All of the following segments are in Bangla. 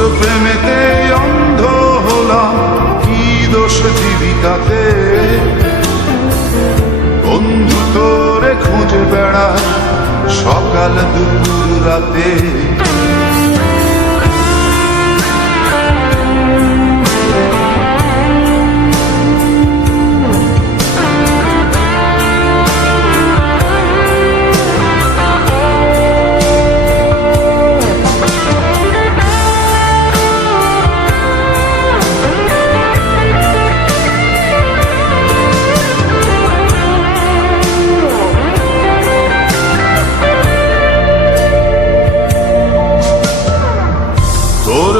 তোর প্রেমেতে অন্ধ হলাম কি দোষ জীবিকাতে? বন্ধু তোরে খুঁজে বেড়ায় সকাল দুপুর রাতে।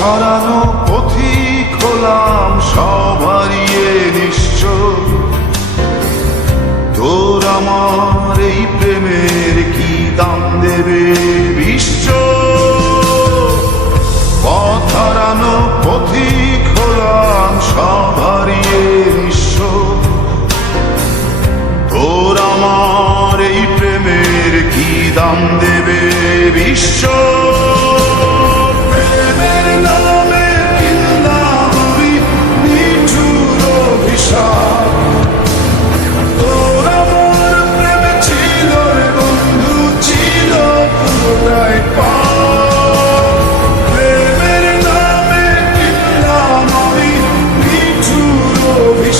হারানো পথি খোলাম সব হারিয়ে নিশ্চয়। তোর আমার এই প্রেমের কি দাম দেবে বিশ্ব